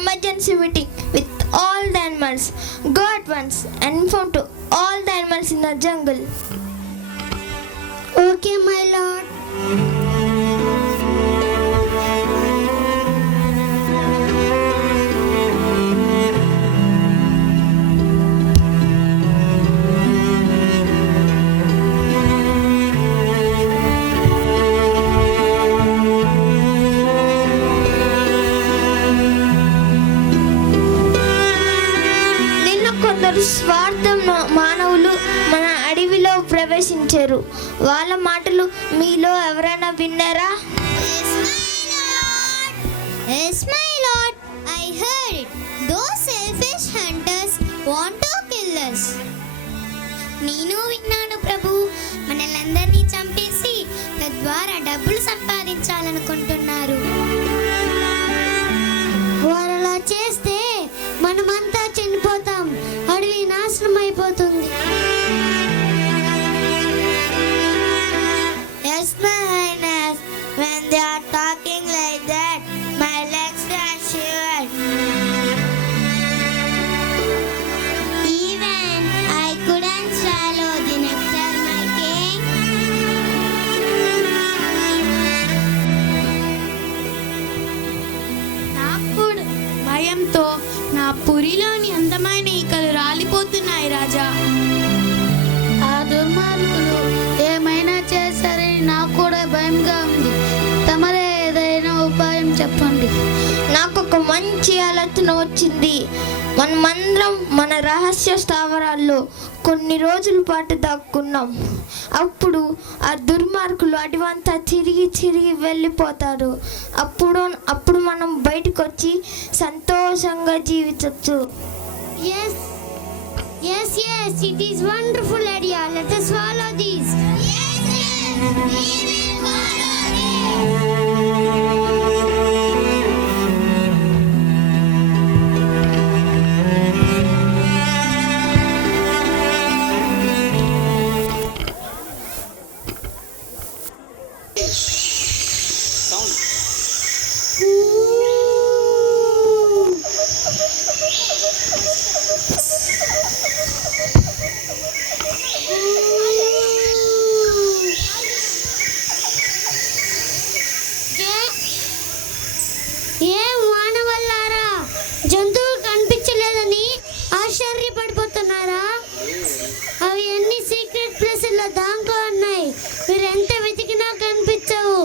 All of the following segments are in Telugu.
emergency meeting with all the animals. Go at once and inform to all the animals in the jungle. Okay, my lord. స్వార్థ మానవులు మన అడవిలో ప్రవేశించారు. వాళ్ళ మాటలు మీలో ఎవరైనా విన్నారా? Yes, my lord. I heard it. Those selfish hunters want to kill us. నేను విన్నాను ప్రభు. మనలందరినీ చంపేసి తద్వారా డబ్బులు సంపాదించాలనుకుంటున్నారు. వారు అలా చేస్తే మనమంతా చనిపోతాం. అడవి నాశనం అయిపోతుంది. Yes, my highness. When they are talking like that, my legs are shivered. Even I couldn't swallow the nectar, my king. నాకు భయంతో నా పురిలోని అందమైన ఈకలు రాలిపోతున్నాయి రాజా. ఆ దుర్మార్గులు ఏమైనా చేస్తారని నాకు కూడా భయంగా ఉంది. తమరే ఏదైనా ఉపాయం చెప్పండి. నాకు ఒక మంచి ఆలోచన వచ్చింది. మనమందరం మన రహస్య స్థావరాల్లో కొన్ని రోజుల పాటు దాక్కున్నాం. అప్పుడు ఆ దుర్మార్గులు అడివంతా తిరిగి వెళ్ళిపోతారు. అప్పుడు మనం బయటకు వచ్చి సంతోషంగా జీవించవచ్చు. Yes, it is wonderful idea. Let us follow this. Yes, we will follow this. ఏం వానవల్లారా, జంతువులు కనిపించలేదని ఆశ్చర్యపడిపోతున్నారా? అవి ఎన్ని సీక్రెట్ ప్లేసుల్లో దాంకో ఉన్నాయి. మీరు ఎంత వెతికినా కనిపించవు.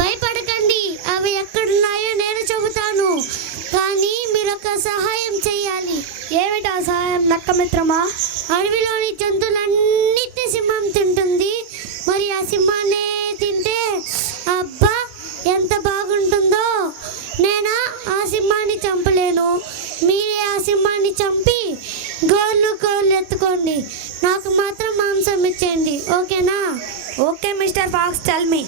భయపడకండి, అవి ఎక్కడున్నాయో నేను చెబుతాను. కానీ మీరు ఒక సహాయం చేయాలి. ఏమిటా సహాయం నక్క మిత్రమా? అడవిలోని జంతువులన్నిటిని సింహం తింటుంది. మరి ఆ సింహాన్నే తింటే అబ్బా ఎంత బాగుంటుందో. నేను ఆ సింహాన్ని చంపలేను. మీరే ఆ సింహాన్ని చంపి కోళ్ళు ఎత్తుకోండి. నాకు మాత్రం మాంసం ఇచ్చేయండి. ఓకేనా? Okay mister fox, tell me.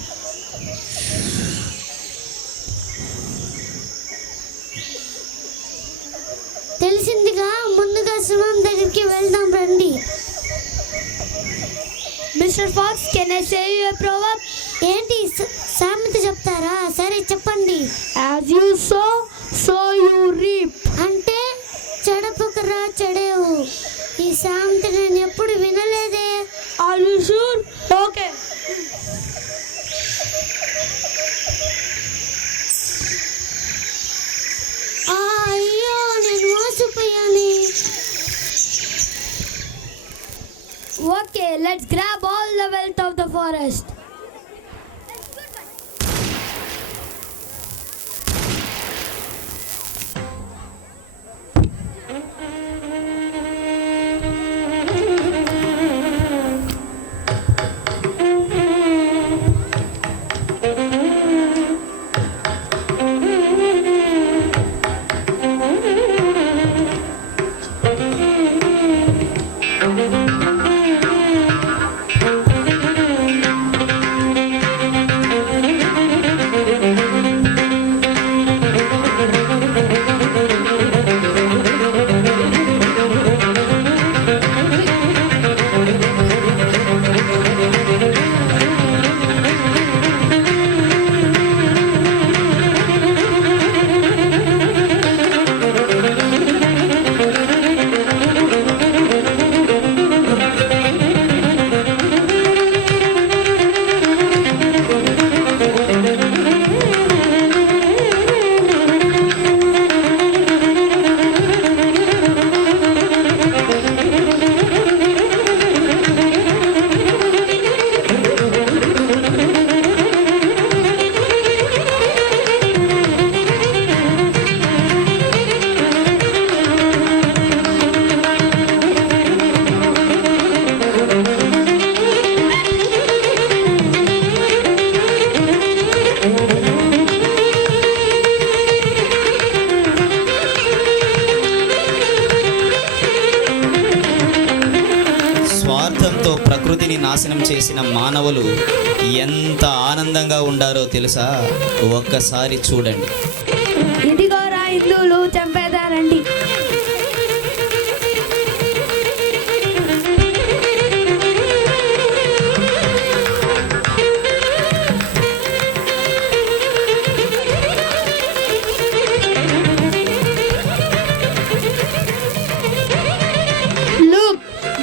తెలిసిందిగా, ముందుగా సింహం దగ్గరికి వెళ్దాం రండి. Mister fox, can I say you a proverb? ఏంటి సామెత చెప్తారా? సరే చెప్పండి. As you sow you reap. అంటే చెడపుకరా చెడేవు. ఈ సామెత నేను ఎప్పుడు వినలేదే. Are you sure? ఓకే. అయ్యో, నేను మోసపోయాను. Okay, let's grab all the wealth of the forest. స్వార్థంతో ప్రకృతిని నాశనం చేసిన మానవులు ఎంత ఆనందంగా ఉండారో తెలుసా? ఒక్కసారి చూడండి. ఇదిగోరా హిందువులు చంపేదారండి. Look,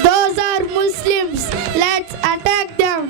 those are Muslims. Let's attack them.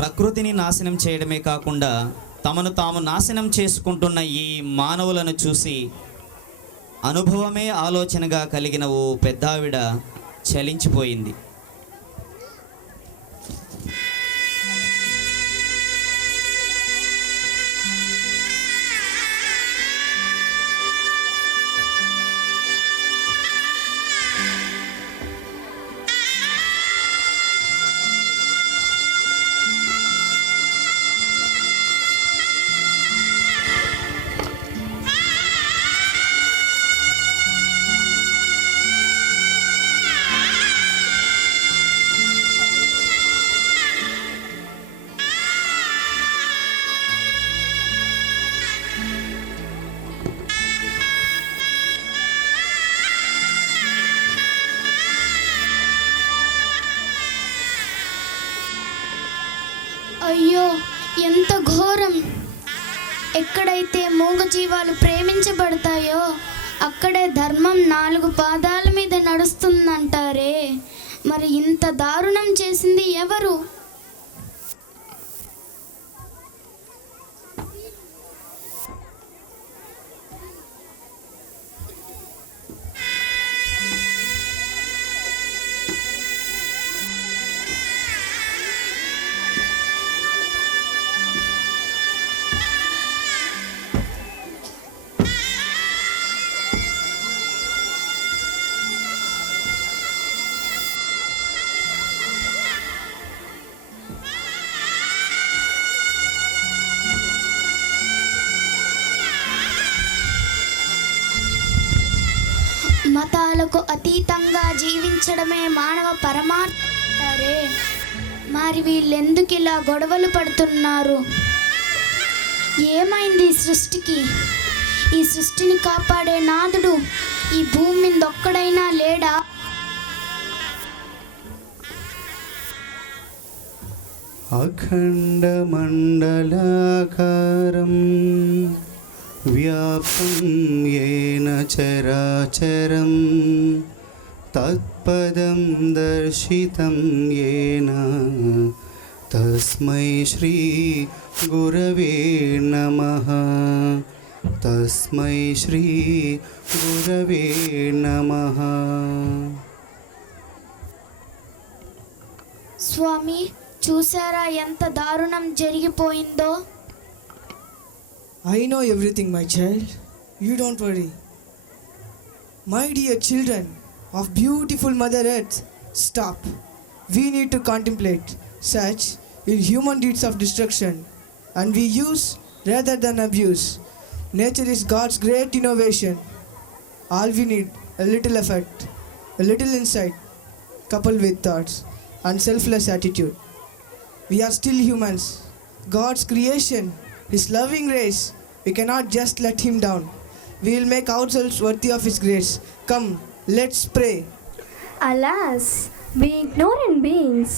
ప్రకృతిని నాశనం చేయడమే కాకుండా తమను తాము నాశనం చేసుకుంటున్న ఈ మానవులను చూసి అనుభవమే ఆలోచనగా కలిగిన ఓ పెద్దావిడ చలించిపోయింది. అయ్యో, ఎంత ఘోరం! ఎక్కడైతే మూగజీవాలు ప్రేమించబడతాయో అక్కడే ధర్మం 4 పాదాల మీద నడుస్తుందంటారే. మరి ఇంత దారుణం చేసింది ఎవరు? మతాలకు అతీతంగా జీవించడమే మానవ పరమార్థరే. మరి వీళ్ళెందుకు ఇలా గొడవలు పడుతున్నారు? ఏమైంది ఈ సృష్టికి? ఈ సృష్టిని కాపాడే నాథుడు ఈ భూమి మీద ఒక్కడైనా లేడా? అఖండమండలాకారం వ్యాప్తం येन చరాచరం తత్పదం దర్శితం येन తస్మై శ్రీ గురవే నమః. తస్మై శ్రీ గురవే నమః. స్వామి, చూసారా ఎంత దారుణం జరిగిపోయిందో? I know everything, my child. You don't worry. My dear children of beautiful Mother Earth, stop. We need to contemplate such inhuman deeds of destruction, and we use rather than abuse. Nature is God's great innovation. All we need, a little effort, a little insight, coupled with thoughts and selfless attitude. We are still humans. God's creation, His loving race. We cannot just let Him down. We will make ourselves worthy of His grace. Come, let's pray. Alas, we ignorant beings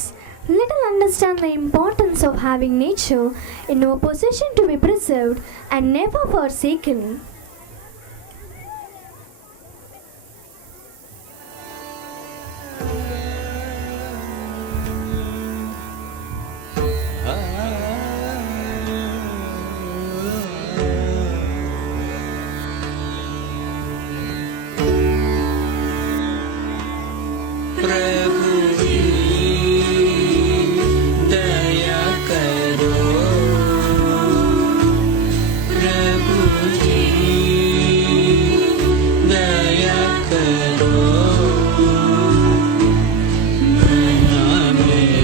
little understand the importance of having nature in our possession to be preserved and never forsaken. प्रभु जी दया करो, प्रभु जी दया करो, मन में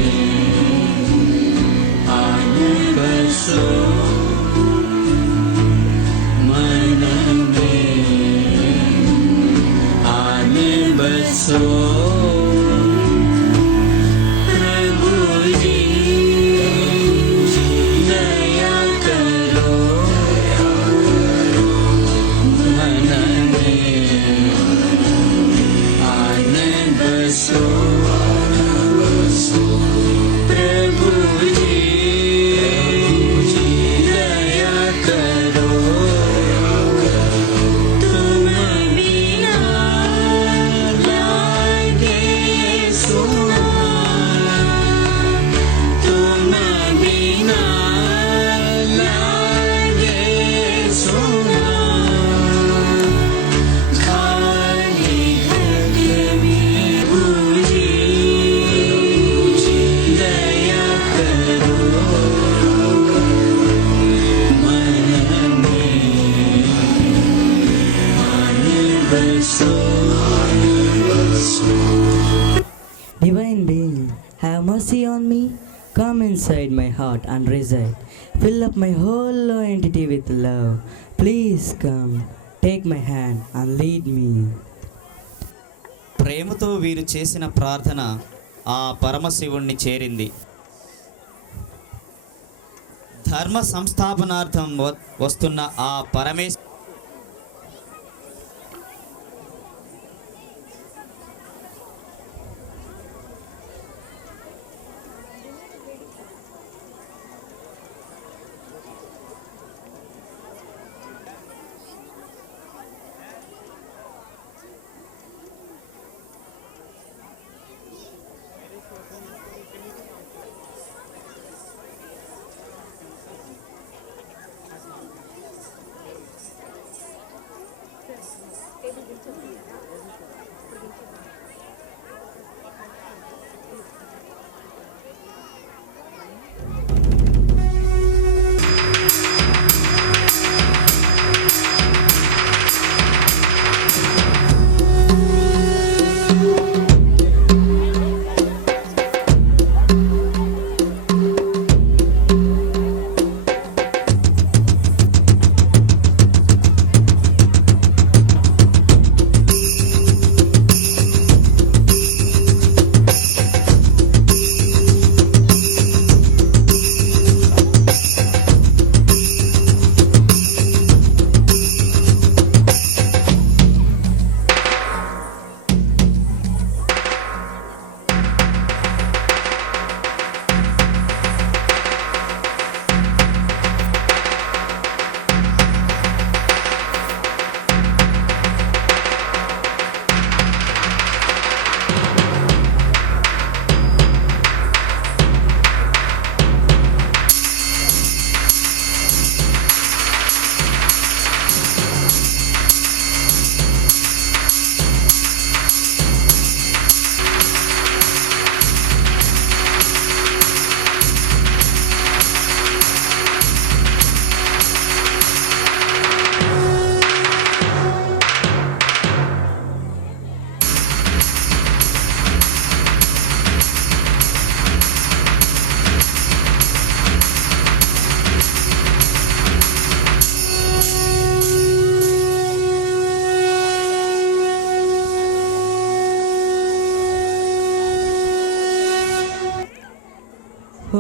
आने बसो, मन में आने बसो, प्रभु जी दया करो, मन में आने बसो, प्रभु जी दया करो, तुम बिना लागे सुना, तुम बिना लागे सुना, खाली घर में बूझी दया करो, मन में आने बसो। Divine being, have mercy on me. Come inside my heart and reside. Fill up my whole entity with love. Please come, take my hand and lead me. ప్రేమతో వీరు చేసిన ప్రార్థన ఆ పరమశివుణ్ణి చేరింది. ధర్మ సంస్థాపనార్థం వస్తున్న ఆ పరమేశ్వర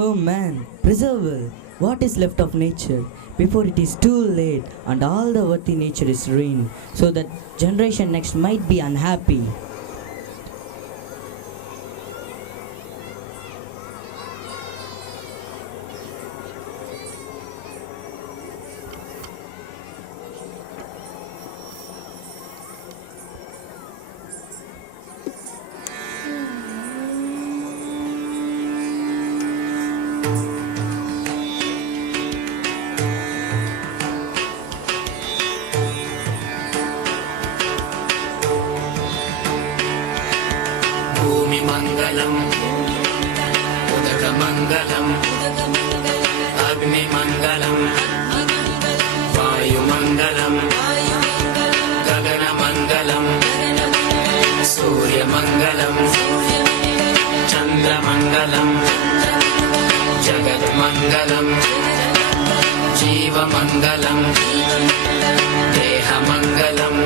Oh man, preserve what is left of nature before it is too late and all the worthy nature is ruined, so that generation next might be unhappy. భూమిమంగళం ఉదకమంగళం అగ్నిమంగళం వాయుమంగళం గగనమంగళం సూర్యమంగళం చంద్రమంగళం జగన్మంగళం జీవమంగళం దేహమంగళం